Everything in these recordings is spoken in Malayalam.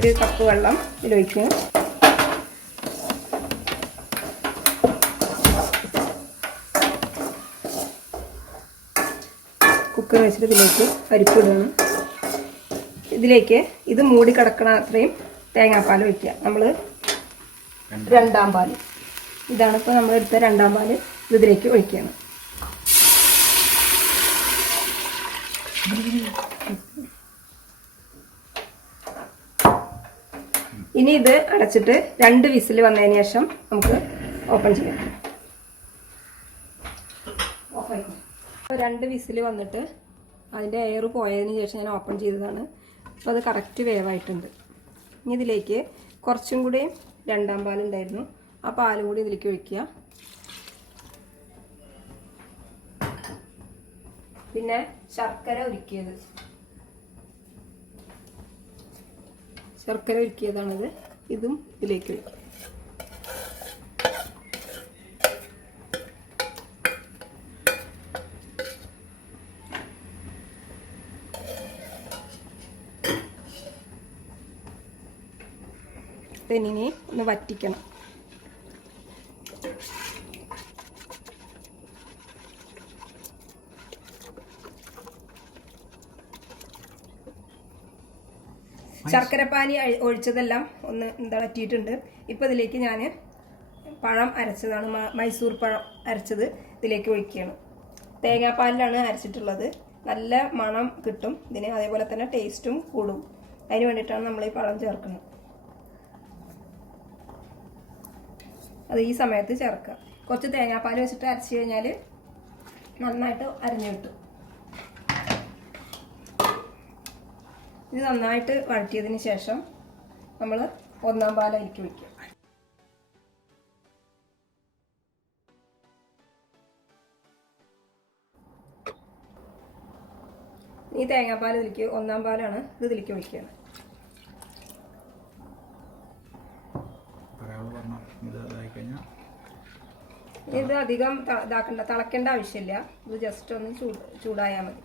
1 കപ്പ് വെള്ളം ഇതിലൊഴിക്കും. കുക്കർ വെച്ചിട്ട് ഇതിലേക്ക് പരിപ്പ് ഇടണം. ഇതിലേക്ക് ഇത് മൂടി കിടക്കണ അത്രയും തേങ്ങാപ്പാൽ ഒഴിക്കുക. നമ്മൾ 2ാം പാൽ, ഇതാണ് ഇപ്പോൾ നമ്മൾ എടുത്ത 2ാം പാൽ, ഇതിലേക്ക് ഒഴിക്കുകയാണ്. ഇനി ഇത് അടച്ചിട്ട് 2 വിസിൽ വന്നതിന് ശേഷം നമുക്ക് ഓപ്പൺ ചെയ്യാം. ഓഫായിക്കോ. 2 വിസിൽ വന്നിട്ട് അതിൻ്റെ എയർ പോയതിന് ശേഷം ഞാൻ ഓപ്പൺ ചെയ്തതാണ്. അപ്പോൾ അത് കറക്റ്റ് വേവായിട്ടുണ്ട്. ഇനി ഇതിലേക്ക് കുറച്ചും കൂടി 2ാം പാലുണ്ടായിരുന്നു, ആ പാലും കൂടി ഇതിലേക്ക് ഒഴിക്കുക. പിന്നെ ശർക്കര ഉരുക്കിയതാണിത്, ഇതും ഇതിലേക്ക് ഒഴിക്കുക. ഇനി ഒന്ന് വറ്റിക്കണം. ശർക്കരപ്പാനി ഒഴിച്ചതെല്ലാം ഒന്ന് വറ്റിയിട്ടുണ്ട്. ഇപ്പോൾ ഇതിലേക്ക് ഞാൻ പഴം അരച്ചതാണ്, മൈസൂർ പഴം അരച്ചത് ഇതിലേക്ക് ഒഴിക്കുകയാണ്. തേങ്ങാപ്പാലിലാണ് അരച്ചിട്ടുള്ളത്. നല്ല മണം കിട്ടും ഇതിന്, അതേപോലെ തന്നെ ടേസ്റ്റും കൂടും. അതിന് വേണ്ടിയിട്ടാണ് നമ്മൾ ഈ പഴം ചേർക്കുന്നത്. അത് ഈ സമയത്ത് ചേർക്കുക. കുറച്ച് തേങ്ങാപ്പാൽ വെച്ചിട്ട് അരച്ച് കഴിഞ്ഞാൽ നന്നായിട്ട് അരഞ്ഞു കിട്ടും. ഇത് നന്നായിട്ട് വഴറ്റിയതിന് ശേഷം നമ്മൾ 1ാം പാൽ അതിലേക്ക് ഒഴിക്കുക. ഈ തേങ്ങാപ്പാൽ ഇതിലേക്ക് 1ാം പാലാണ്, ഇത് ഇതിലേക്ക് ഒഴിക്കുകയാണ്. ഇത് അധികം തിളക്കേണ്ട ആവശ്യമില്ല. ഇത് ജസ്റ്റ് ഒന്ന് ചൂടായാൽ മതി.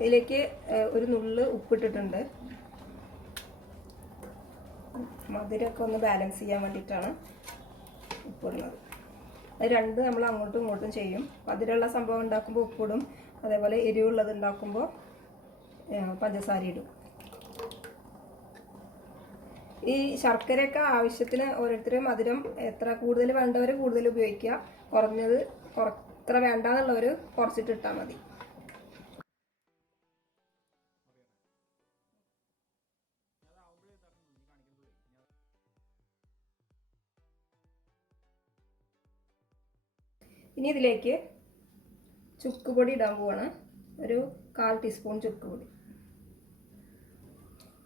ഇതിലേക്ക് ഒരു നുള്ള് ഉപ്പിട്ടിട്ടുണ്ട്. മധുരമൊക്കെ ഒന്ന് ബാലൻസ് ചെയ്യാൻ വേണ്ടിയിട്ടാണ് ഉപ്പിടുന്നത്. അത് 2 നമ്മൾ അങ്ങോട്ടും ഇങ്ങോട്ടും ചെയ്യും. മധുരമുള്ള സംഭവം ഉണ്ടാക്കുമ്പോൾ ഉപ്പിടും, അതേപോലെ എരിവുള്ളത് ഉണ്ടാക്കുമ്പോൾ പഞ്ചസാര ഇടും. ഈ ശർക്കരയൊക്കെ ആവശ്യത്തിന് ഓരോരുത്തർ മധുരം എത്ര കൂടുതൽ വേണ്ടവർ കൂടുതൽ ഉപയോഗിക്കുക, കുറഞ്ഞത് എത്ര വേണ്ടെന്നുള്ളവർ കുറച്ചിട്ട് ഇട്ടാൽ മതി. ഇനി ഇതിലേക്ക് ചുക്കുപൊടി ഇടാൻ പോവാണ്. ഒരു 1/4 ടീസ്പൂൺ ചുക്കുപൊടി,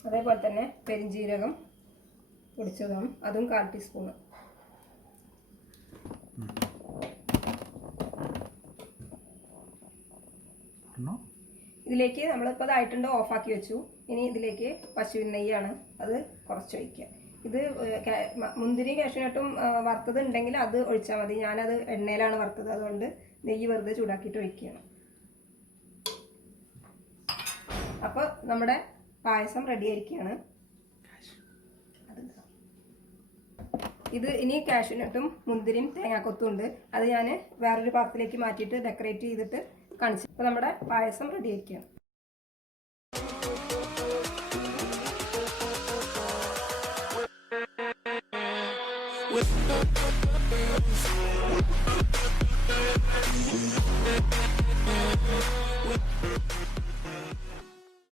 അതേപോലെ തന്നെ പെരിഞ്ജീരകം പൊടിച്ചതാണ്, അതും 1/4 ടീസ്പൂണ്. ഇതിലേക്ക് നമ്മളിപ്പോൾ അതായിട്ടുണ്ട്, ഓഫാക്കി വെച്ചു. ഇനി ഇതിലേക്ക് പശുവിൻ നെയ്യാണ്, അത് കുറച്ച് ഒഴിക്കുക. ഇത് മുന്തിരി കാഷ്യൂനട്ടും വറുത്തത് ഉണ്ടെങ്കിൽ അത് ഒഴിച്ചാൽ മതി. ഞാനത് എണ്ണയിലാണ് വറുത്തത്, അതുകൊണ്ട് നെയ്യ് വെറുതെ ചൂടാക്കിയിട്ട് ഒഴിക്കുകയാണ്. അപ്പോൾ നമ്മുടെ പായസം റെഡി ആയിരിക്കുകയാണ്. ഇത് ഇനി കാഷ്യൂനട്ടും മുന്തിരിയും തേങ്ങാക്കൊത്തും ഉണ്ട്, അത് ഞാൻ വേറൊരു പാത്രത്തിലേക്ക് മാറ്റിയിട്ട് ഡെക്കറേറ്റ് ചെയ്തിട്ട് കാണിച്ചു. അപ്പോൾ നമ്മുടെ പായസം റെഡി ആയിരിക്കുകയാണ്. With